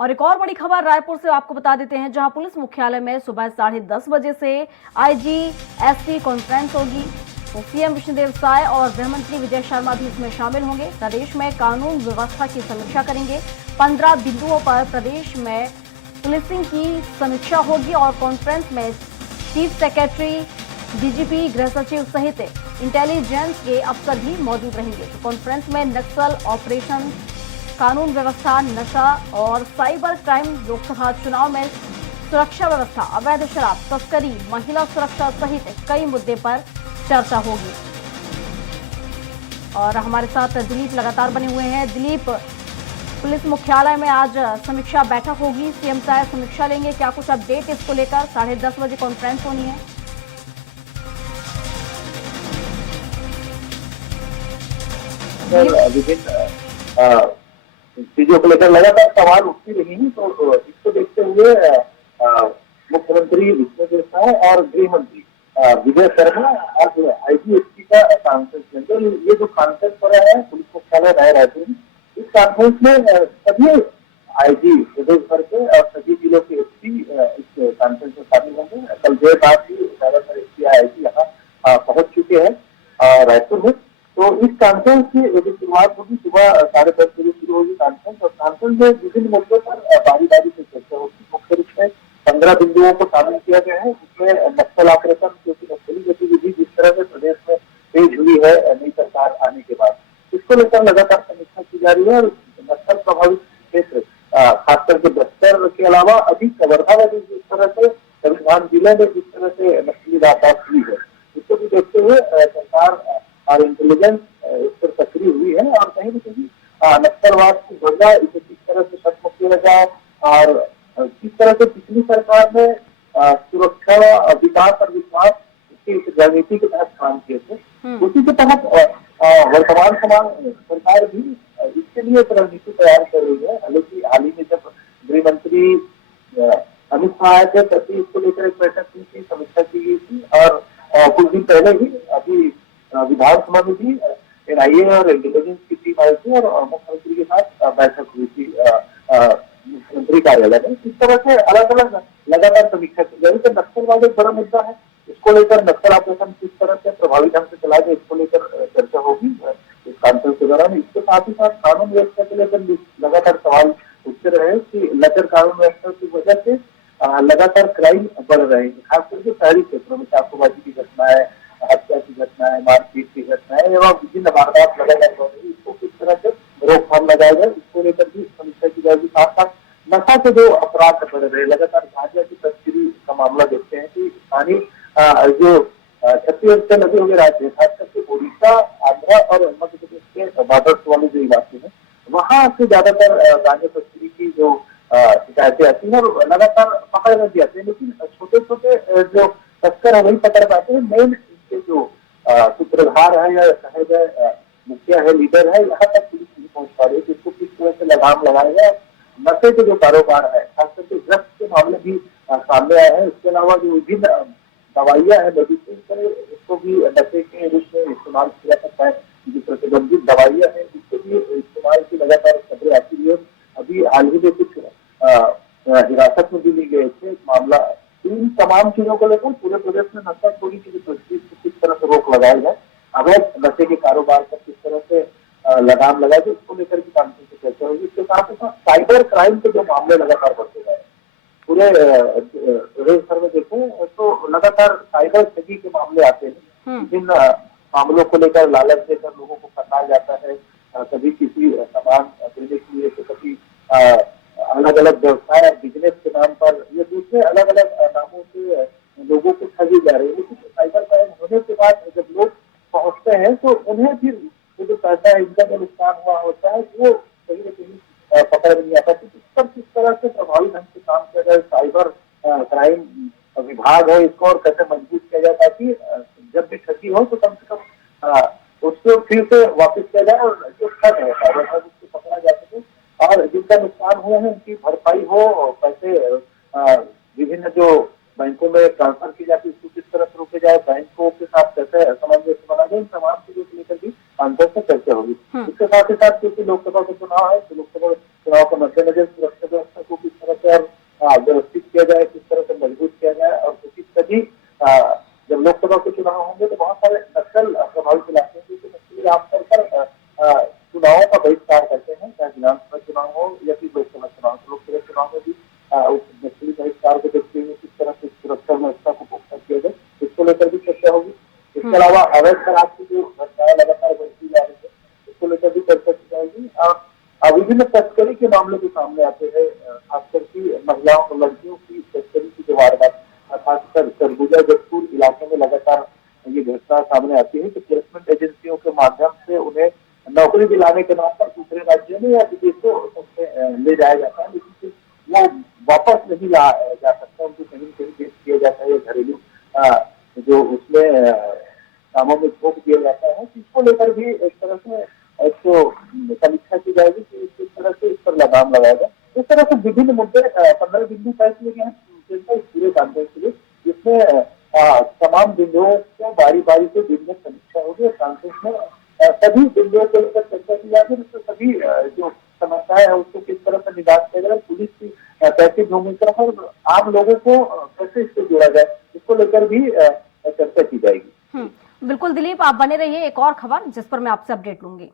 और एक और बड़ी खबर रायपुर से आपको बता देते हैं, जहां पुलिस मुख्यालय में सुबह 10:30 बजे से आईजी-एसपी कॉन्फ्रेंस होगी। तो सीएम विष्णुदेव साय और गृह मंत्री विजय शर्मा भी इसमें शामिल होंगे। प्रदेश में कानून व्यवस्था की समीक्षा करेंगे। 15 बिंदुओं पर प्रदेश में पुलिसिंग की समीक्षा होगी और कॉन्फ्रेंस में चीफ सेक्रेटरी, डीजीपी, गृह सचिव सहित इंटेलिजेंस के अफसर भी मौजूद रहेंगे। तो कॉन्फ्रेंस में नक्सल ऑपरेशन, कानून व्यवस्था, नशा और साइबर क्राइम, लोकसभा चुनाव में सुरक्षा व्यवस्था, अवैध शराब तस्करी, महिला सुरक्षा सहित कई मुद्दे पर चर्चा होगी। और हमारे साथ दिलीप लगातार बने हुए हैं। दिलीप, पुलिस मुख्यालय में आज समीक्षा बैठक होगी, सीएम साहब समीक्षा लेंगे, क्या कुछ अपडेट इसको लेकर? 10:30 बजे कॉन्फ्रेंस होनी है। विभिन्न चीजों को लेकर लगातार सवाल उठती रही हैं, तो इसको देखते हुए मुख्यमंत्री विष्णुदेव साय और गृह मंत्री विजय शर्मा आज आईजीएसपी का कॉन्फ्रेंस लेंगे। ये जो कॉन्फ्रेंस हो रहा है पुलिस मुख्यालय नए रायपुर में, इस कॉन्फ्रेंस में सभी आईजी प्रदेश भर के और सभी जिलों के एसपी इस कॉन्फ्रेंस में शामिल होंगे। कल देर रात ही ज्यादातर एसपी आईजी यहाँ पहुंच चुके हैं रायपुर में। तो इस कॉन्फ्रेंस की यदि शुरुआत होगी सुबह 10:30 बजे शुरू होगी कॉन्फ्रेंस, और कॉन्फ्रेंस में विभिन्न मुद्दों पर बारी बारी से चर्चा होगी। मुख्य रूप से 15 बिंदुओं को शामिल किया गया है, जिसमें नक्सल ऑपरेशन, क्योंकि नक्सली गतिविधि जिस तरह से प्रदेश में तेज हुई है नई सरकार आने के बाद, इसको लेकर लगातार समीक्षा की जा रही है। और नक्सल प्रभावित क्षेत्र खास करके बस्तर के अलावा अभी कवर्धा में जिस तरह से संविधान जिले में जिस तरह से नक्सली वारदात हुई है, इसको भी देखते हुए सरकार और इंटेलिजेंस इस पर सक्रिय हुई है। और कहीं न कहीं नक्सलवाद की वजह इसे किस तरह से खत्म किया जाए और किस तरह से पिछली सरकार ने सुरक्षा, विकास और विश्वास की रणनीति के तहत काम किए थे, उसी के तहत वर्तमान सरकार भी इसके लिए एक रणनीति तैयार कर रही है। हालांकि हाल ही में जब गृह मंत्री अमित शाह आए थे, तभी इसको लेकर एक बैठक हुई थी, समीक्षा की गई थी। और कुछ दिन पहले ही अभी विधानसभा में भी एनआईए और इंटेलिजेंस की टीम आई थी और मुख्यमंत्री के साथ बैठक हुई थी मुख्यमंत्री कार्यालय में। इस तरह से अलग अलग लगातार समीक्षा की जा रही है। नक्सलवाद एक बड़ा मुद्दा है, इसको लेकर नक्सल ऑपरेशन किस तरह से प्रभावी ढंग से चला जाए, इसको लेकर चर्चा होगी इस कॉन्फ्रेंस के दौरान। इसके साथ ही साथ कानून व्यवस्था को लेकर लगातार सवाल उठते रहे कि लचर कानून व्यवस्था की वजह से लगातार क्राइम बढ़ रहे हैं, खास करके शहरी क्षेत्रों में चाकूबाजी की घटनाएं, हत्या की घटनाएं, मारपीट की घटनाएं एवं विभिन्न वारदात लगातार हो रही है। इसको किस तरह से रोकथाम लगाया जाए, इसको लेकर भी समीक्षा की जाएगी। साथ साथ नशा के जो अपराध बढ़ रहे, लगातार गांजा की तस्करी का मामला देखते हैं कि स्थानीय जो छत्तीसगढ़ से लगे हुए राज्य है, खास करके उड़ीसा, आंध्र और मध्य प्रदेश के बॉर्डर वाले जो इलाके हैं, वहां से ज्यादातर गांजा तस्करी की जो शिकायतें आती है और लगातार पकड़ में भी आते हैं। लेकिन छोटे छोटे जो तस्कर है वही पकड़ पाते हैं। मेन इनके जो सूत्रधार है या कहे गए मुखिया है, लीडर है, यहाँ तक पुलिस नहीं पहुंच पा रही है। इसको किस तरह से लगाम लगाएगा। नशे के जो कारोबार है, खास करके ड्रग्स के मामले भी सामने आए हैं। इसके अलावा जो विभिन्न दवाइयां है, मेडिसिन है, उसको भी नशे के रूप में इस्तेमाल किया सकता है। जो प्रतिबंधित दवाइयां है, इसके भी इस्तेमाल की लगातार खबरें आती है। अभी हाल ही में कुछ हिरासत में भी ली गए थे मामला। इन तमाम चीजों को लेकर पूरे प्रदेश में नशा खोरी की जो तस्वीर किस तरह से रोक लगाया जाए, अवैध नशे के कारोबार पर किस तरह से लगाम लगाए जाए, इसको लेकर भी कॉन्फ्रेंस में चर्चा होगी। इसके साथ ही साथ साइबर क्राइम के जो मामले लगातार बढ़ते गए पूरे प्रदेश भर में देखें तो लगातार साइबर ठगी के मामले आते हैं। विभिन्न मामलों को लेकर लालच देकर लोगों को फंसाया जाता है, कभी किसी सामान देने के लिए, तो कभी अलग अलग व्यवसाय बिजनेस के नाम पर या दूसरे अलग अलग नामों से लोगों को ठगी जा रही है। लेकिन साइबर क्राइम होने के बाद जब लोग पहुंचते हैं तो उन्हें फिर जो पैसा है, इनका जो नुकसान हुआ होता है, वो कहीं न कहीं पकड़ में नहीं आता। तो इस पर किस तरह से प्रभावी ढंग से काम किया जाए, साइबर क्राइम विभाग है, इसको और कैसे मजबूत किया जाए ताकि जब भी ठगी हो तो कम से कम उसको फिर से वापस किया जाए और जो ठग है साइबर ठग उसको पकड़ा जा सके और जिनका नुकसान हुआ है उनकी भरपाई हो। पैसे विभिन्न जो बैंकों में ट्रांसफर की जाती है उसको किस तरह से रोके जाए, बैंकों के साथ कैसे सामंजस्य बना जाए, इन तमाम चीजों को लेकर भी आंदोलन से चर्चा होगी। इसके साथ ही साथ क्योंकि लोकसभा का चुनाव है, तो लोकसभा चुनाव के मद्देनजर सुरक्षा व्यवस्था को अलावा अवैध शराब की जो घटनाएं लगातार बढ़ती जा रही है, इसको लेकर भी चर्चा की जाएगी। और विभिन्न तस्करी के मामले भी सामने आते हैं, खासकर की महिलाओं और लड़कियों की तस्करी की जो वारदात खासकर सरगुजा जगतपुर इलाके में लगातार ये घटना सामने आती है कि प्लेसमेंट एजेंसियों के माध्यम से उन्हें नौकरी दिलाने के नाम पर दूसरे राज्यों में या विदेशों में ले जाया जाता है, लेकिन फिर वो वापस नहीं ला जा सकता, उनको कहीं कहीं बेच दिया जाता है, घरेलू जो उसमें कामों में झोंक दिया जाता है। इसको लेकर भी एक तरह से एक समीक्षा की जाएगी कि किस तरह से इस पर लगाम लगाया जाए। इस तरह से विभिन्न मुद्दे 15 बिंदु तय किए गए हैं इस पूरे कॉन्फ्रेंस के लिए, जिसमें तमाम बिंदुओं को बारी बारी से दिन में समीक्षा होगी और कॉन्फ्रेंस में सभी बिंदुओं को लेकर चर्चा की जाएगी। उसमें सभी जो समस्याएं है उसको किस तरह से निदान किया जाए, पुलिस की कैसी भूमिका है और आम लोगों को कैसे इससे जोड़ा जाए, इसको लेकर भी चर्चा की जाएगी। बिल्कुल दिलीप, आप बने रहिए, एक और खबर जिस पर मैं आपसे अपडेट लूंगी।